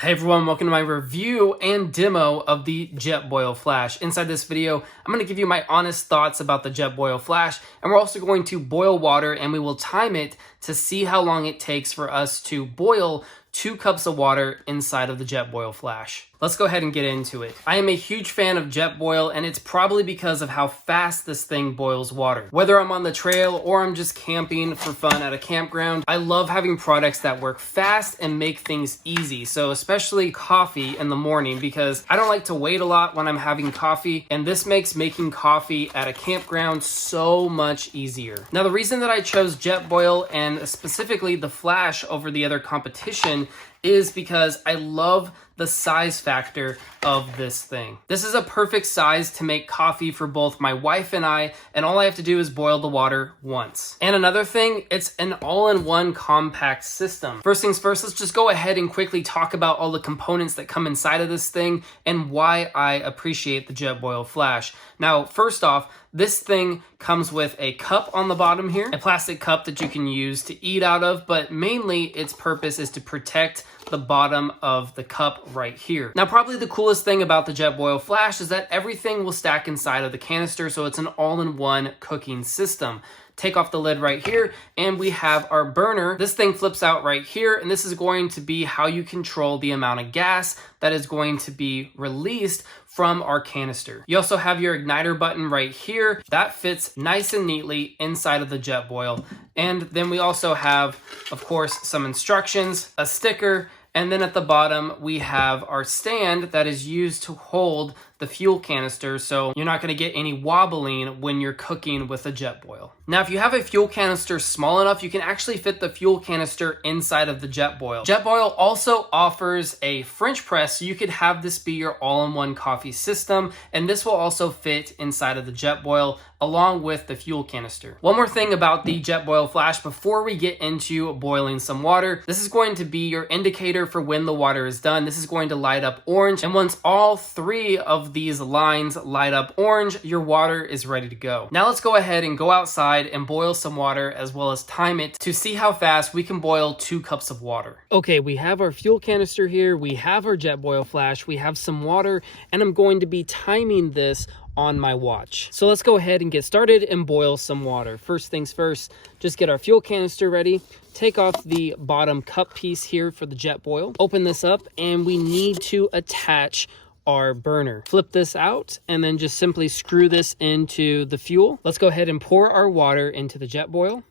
Hey everyone, welcome to my review and demo of the Jetboil Flash. Inside this video, I'm going to give you my honest thoughts about the Jetboil Flash, and we're also going to boil water and we will time it to see how long it takes for us to boil 2 cups of water inside of the Jetboil Flash. Let's go ahead and get into it. I am a huge fan of Jetboil, and it's probably because of how fast this thing boils water. Whether I'm on the trail or I'm just camping for fun at a campground, I love having products that work fast and make things easy. So especially coffee in the morning, because I don't like to wait a lot when I'm having coffee, and this makes making coffee at a campground so much easier. Now, the reason that I chose Jetboil and specifically the Flash over the other competition is because I love the size factor of this thing. This is a perfect size to make coffee for both my wife and I, and all I have to do is boil the water once. And another thing, it's an all-in-one compact system. First things first, let's just go ahead and quickly talk about all the components that come inside of this thing and why I appreciate the Jetboil Flash. Now, first off, this thing comes with a cup on the bottom here, a plastic cup that you can use to eat out of, but mainly its purpose is to protect the bottom of the cup right here. Now, probably the coolest thing about the Jetboil Flash is that everything will stack inside of the canister, so it's an all-in-one cooking system. Take off the lid right here, and we have our burner. This thing flips out right here, and this is going to be how you control the amount of gas that is going to be released from our canister. You also have your igniter button right here. That fits nice and neatly inside of the Jetboil. And then we also have, of course, some instructions, a sticker, and then at the bottom, we have our stand that is used to hold the fuel canister, so you're not gonna get any wobbling when you're cooking with a Jetboil. Now, if you have a fuel canister small enough, you can actually fit the fuel canister inside of the Jetboil. Jetboil also offers a French press, so you could have this be your all-in-one coffee system, and this will also fit inside of the Jetboil along with the fuel canister. One more thing about the Jetboil Flash before we get into boiling some water, this is going to be your indicator for when the water is done. This is going to light up orange, and once all 3 of these lines light up orange, your water is ready to go. Now let's go ahead and go outside and boil some water as well as time it to see how fast we can boil 2 cups of water. Okay, we have our fuel canister here, we have our Jetboil Flash, we have some water, and I'm going to be timing this on my watch. So let's go ahead and get started and boil some water. First things first, just get our fuel canister ready. Take off the bottom cup piece here for the Jetboil. Open this up, and we need to attach our burner. Flip this out and then just simply screw this into the fuel. Let's go ahead and pour our water into the Jetboil.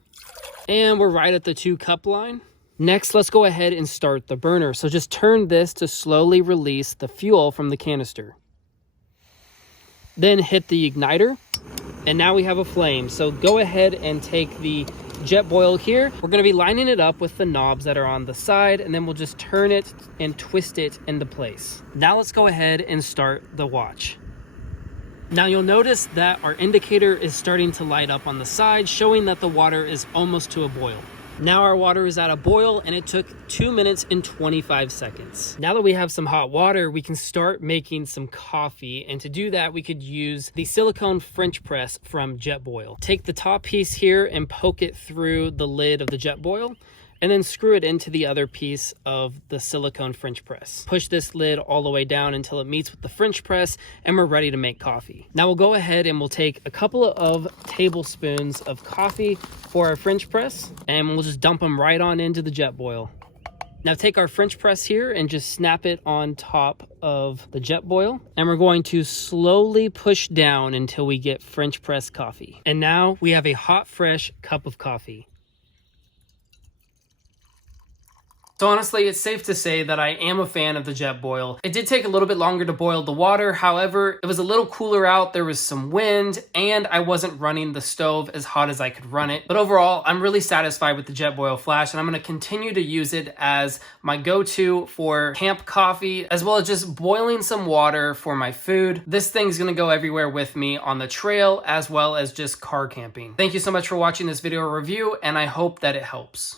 And we're right at the 2 cup line. Next, let's go ahead and start the burner. So just turn this to slowly release the fuel from the canister. Then hit the igniter, and now we have a flame. So go ahead and take the Jetboil here. We're going to be lining it up with the knobs that are on the side, and then we'll just turn it and twist it into place. Now let's go ahead and start the watch. Now you'll notice that our indicator is starting to light up on the side, showing that the water is almost to a boil. Now our water is at a boil, and it took 2 minutes and 25 seconds. Now that we have some hot water, we can start making some coffee. And to do that, we could use the silicone French press from Jetboil. Take the top piece here and poke it through the lid of the Jetboil, and then screw it into the other piece of the silicone French press. Push this lid all the way down until it meets with the French press, and we're ready to make coffee. Now we'll go ahead and we'll take a couple of tablespoons of coffee for our French press, and we'll just dump them right on into the Jetboil. Now take our French press here and just snap it on top of the Jetboil, and we're going to slowly push down until we get French press coffee. And now we have a hot, fresh cup of coffee. So honestly, it's safe to say that I am a fan of the Jetboil. It did take a little bit longer to boil the water. However, it was a little cooler out, there was some wind, and I wasn't running the stove as hot as I could run it. But overall, I'm really satisfied with the Jetboil Flash, and I'm gonna continue to use it as my go-to for camp coffee, as well as just boiling some water for my food. This thing's gonna go everywhere with me on the trail, as well as just car camping. Thank you so much for watching this video review, and I hope that it helps.